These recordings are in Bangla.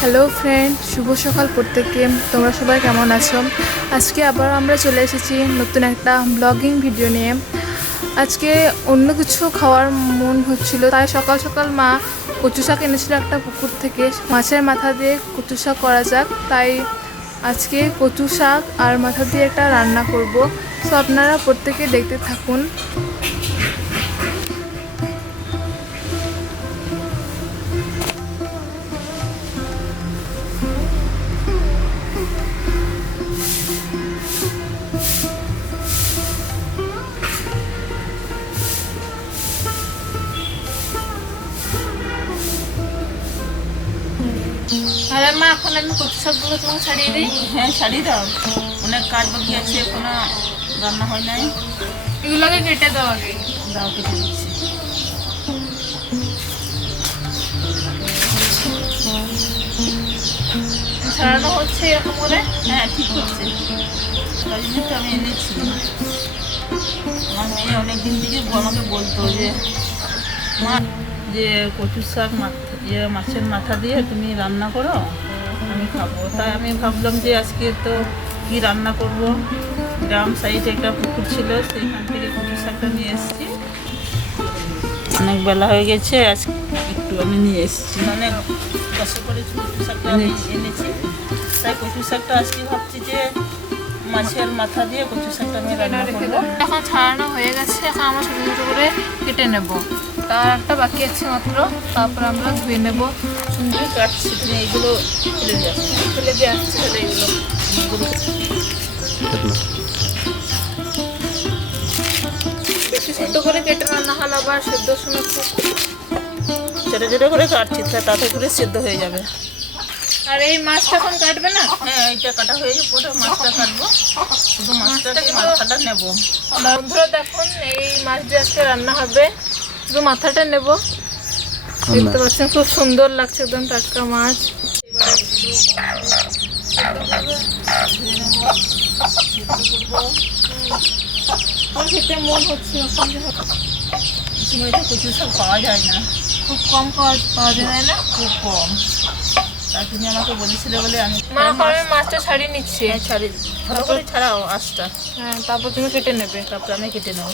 হ্যালো ফ্রেন্ড শুভ সকাল প্রত্যেককে। তোমরা সবাই কেমন আছো? আজকে আবার আমরা চলে এসেছি নতুন একটা ব্লগিং ভিডিও নিয়ে। আজকে অন্য কিছু খাওয়ার মন হচ্ছিল, তাই সকাল সকাল মা কচু শাক এনেছিল একটা পুকুর থেকে। মাছের মাথা দিয়ে কচু শাক করা যাক, তাই আজকে কচু শাক আর মাথা দিয়ে একটা রান্না করব। তো আপনারা প্রত্যেকে দেখতে থাকুন। আরে মা এখন আমি কচু শাকগুলো তোমাকে ছাড়িয়ে দিই? হ্যাঁ শাড়ি দাও। অনেক কাজ বাকি আছে এখনও রান্না হয় নাই। এগুলোকে কেটে দাও আগে। দাও কেটে দিচ্ছি ছাড়ানো হচ্ছে এরকম করে? হ্যাঁ ঠিক হচ্ছে। তাই জন্য তো আমি এনেছি। আমার মেয়ে অনেক দিন থেকে আমাকে বলতো যে মা যে কচুর শাক মাথা ইয়ে মাছের মাথা দিয়ে তুমি রান্না করো আমি খাব। তাই আমি ভাবলাম যে আজকে তো কি রান্না করব? গ্রাম সাইডে একটা পুকুর ছিল সেইখান থেকে কচু শাকটা নিয়ে এসেছি। অনেক বেলা হয়ে গেছে আজকে একটু আমি নিয়ে এসেছি। অনেক কষ্ট করে কচু শাকটা আমি এনেছি। তাই কচু শাকটা আজকে ভাবছি যে মাছের মাথা দিয়ে কচু শাকটা আমি রান্না রেখে করব। এখন ছাড়ানো হয়ে গেছে এখন আমরা ছোটো ছোটো করে কেটে নেব। তার একটা বাকি আছে মাত্র তারপর আমরা ধুয়ে নেব। সুন্দর কাটছি তুমি এইগুলো ফেলে দিয়ে। ফেলে দিয়ে আসছে তাহলে বেশি ছোটো করে কেটে রান্না হলে আবার সেদ্ধ খুব ছোটো ছোটো করে কাটছি তাতে করে সেদ্ধ হয়ে যাবে। আর এই মাছটা এখন কাটবে না? হ্যাঁ এইটা কাটা হয়ে যাবে পরে মাছটা কাটবো। শুধু মাছটা মাথাটা নেব। বন্ধুরা দেখুন এই মাছ দিয়ে আজকে রান্না হবে। শুধু মাথাটা নেব। দেখতে পাচ্ছেন খুব সুন্দর লাগছে একদম টাটকা মাছ। খেতে মন হচ্ছে কচু শাক পাওয়া যায় না। খুব কম পাওয়া যায় না? খুব কম। তা তুমি আমাকে বলেছিলে বলে আমি মা আমি মাছটা ছাড়িয়ে নিচ্ছি। হ্যাঁ, ছাড়ি ভালো করে ছাড়াও আঁশটা হ্যাঁ তারপর তুমি কেটে নেবে। তারপরে আমি কেটে নেব।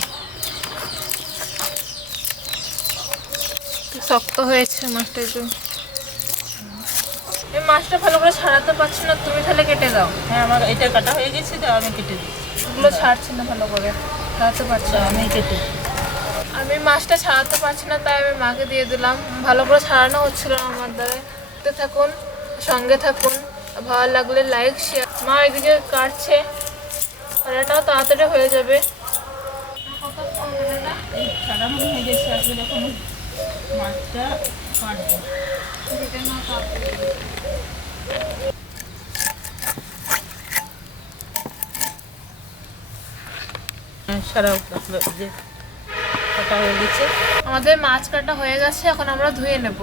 শক্ত হয়েছে মাছটা একটু। এই মাছটা ভালো করে ছাড়াতে পারছি না তুমি তাহলে কেটে দাও। হ্যাঁ আমার এটা কাটা হয়ে গেছে তো আমি কেটে দিই। ওগুলো ছাড়ছে না ভালো করে। ছাড়াতে পারছি আমি কেটে আমি মাছটা ছাড়াতে পারছি না তাই আমি মাকে দিয়ে দিলাম। ভালো করে ছাড়ানো হচ্ছিল আমার দ্বারা। দেখতে থাকুন। সঙ্গে থাকুন। ভালো লাগলে লাইক শেয়ার মা এদিকে কাটছে। ছাড়াটাও তাড়াতাড়ি হয়ে যাবে। মাছটা কাটবো। যে কাটা হয়ে গেছে। আমাদের মাছ কাটা হয়ে গেছে এখন আমরা ধুয়ে নেব।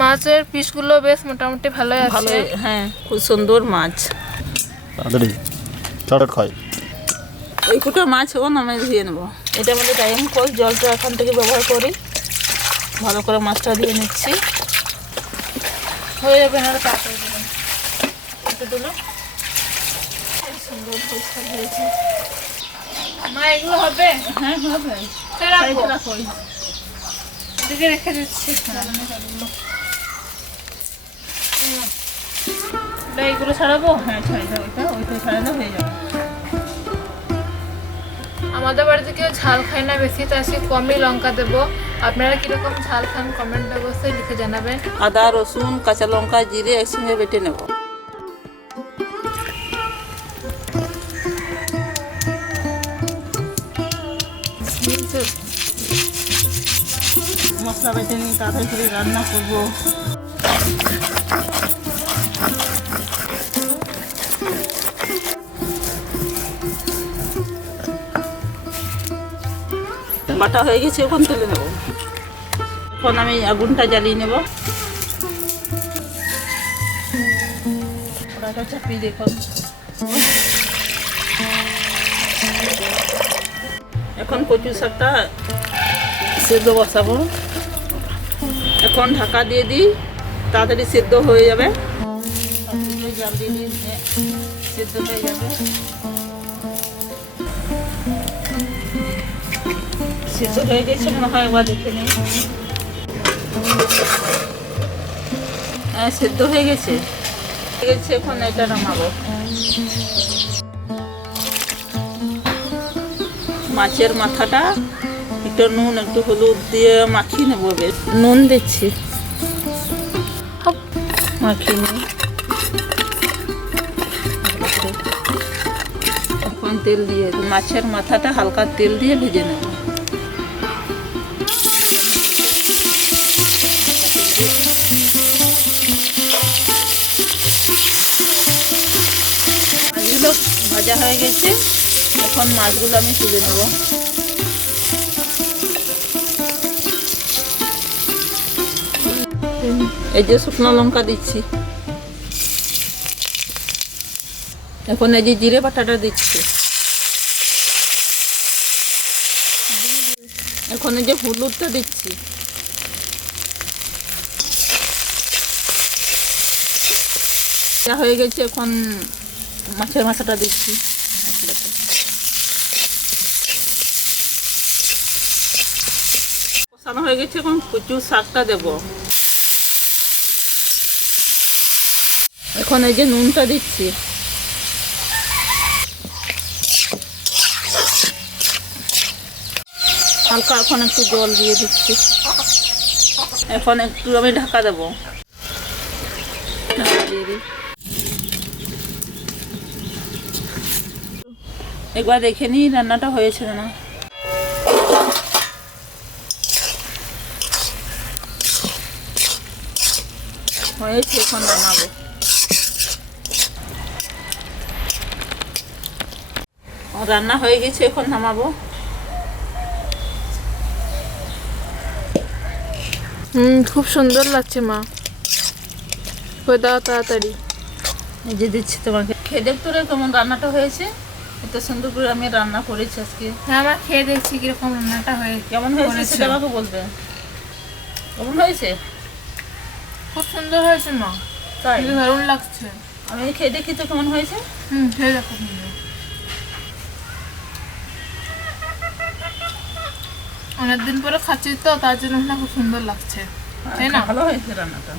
মাছের পিসগুলো বেশ মোটামুটি ভালোই ভালো আছে হ্যাঁ খুব সুন্দর মাছ। তাড়াতাড়ি চটট খাই। ওই কুটো মাছ ও আমি ধুয়ে নেব। এটা আমাদের টাইম কল জলটা এখান থেকে ব্যবহার করি। ভালো করে মাছটা দিয়ে নিচ্ছি। হয়ে যাবে না তাড়াতাড়ি দেবেন একটু দিলো সুন্দর পরিষ্কার হয়েছে। মা এগুলো হবে? হ্যাঁ হবে। রাখো। এদিকে রেখে দিচ্ছি। এইগুলো ছাড়াবো? হ্যাঁ ছাড়ি ওইটা হয়ে যাবে। আমাদের বাড়িতে কেউ ঝাল খায় না বেশি তাই আজকে কমই লঙ্কা দেবো। আপনারা কীরকম ঝাল খান কমেন্ট অবশ্যই লিখে জানাবেন। আদা রসুন কাঁচা লঙ্কা জিরে একসঙ্গে বেটে নেব। মশলা বেটে নিই তাড়াতাড়ি করে রান্না করব। বাটা হয়ে গেছে ওখান তুলে নেব। এখন আমি আগুনটা জ্বালিয়ে নেব। দেখো। এখন কচু শাকটা সেদ্ধ বসাবো। এখন ঢাকা দিয়ে দিই, তাড়াতাড়ি সেদ্ধ হয়ে যাবে। সেদ্ধ হয়ে যাবে। সেদ্ধ হয়ে গেছে মনে হয় একবার দেখে নিই। হ্যাঁ সেদ্ধ হয়ে গেছে। গেছে, এখন এটা নামাবো। মাছের মাথাটা, একটু নুন, একটু হলুদ দিয়ে মাখিয়ে নেব বেশ। নুন দিচ্ছি। মাখিয়ে নিই। এখন তেল দিয়ে, মাছের মাথাটা হালকা তেল দিয়ে ভেজে নেব। ভাজা হয়ে গেছে। এখন মাছগুলো আমি তুলে নেব। এই যে শুকনো লঙ্কা দিচ্ছি। এখন এই যে জিরে বাটাটা দিচ্ছি। এখন এই যে হলুদটা দিচ্ছি। হয়ে গেছে এখন মাছের মাথাটা দিচ্ছি কষানো হয়ে গেছে এখন কচু শাকটা দেব। এখন এই যে নুনটা দিচ্ছি। হালকা এখন একটু জল দিয়ে দিচ্ছি। এখন একটু আমি ঢাকা দেবো। ঢাকা দিয়ে দিই। একবার দেখে নিই রান্নাটা হয়েছে না হয়েছে এখন নামাবো রান্না হয়ে গেছে এখন নামাবো। হুম খুব সুন্দর লাগছে মা। হয়ে দাও তাড়াতাড়ি। এই যে দিচ্ছি তোমাকে। খেয়ে দেখতো রে কেমন রান্নাটা হয়েছে। এত সুন্দর করে আমি রান্না করেছি আজকে। হ্যাঁ আমার খেয়ে দেখছি কীরকম রান্নাটা হয়ে কেমন হয়েছে সেটা আমাকে বলবে। কেমন হয়েছে? খুব সুন্দর হয়েছে মা। তাই? দারুণ লাগছে। আমি খেয়ে দেখি তো কেমন হয়েছে। হুম খেয়ে দেখো। অনেকদিন পরে খাচ্ছি তো তার জন্য খুব সুন্দর লাগছে। তাই না? ভালো হয়েছে রান্নাটা।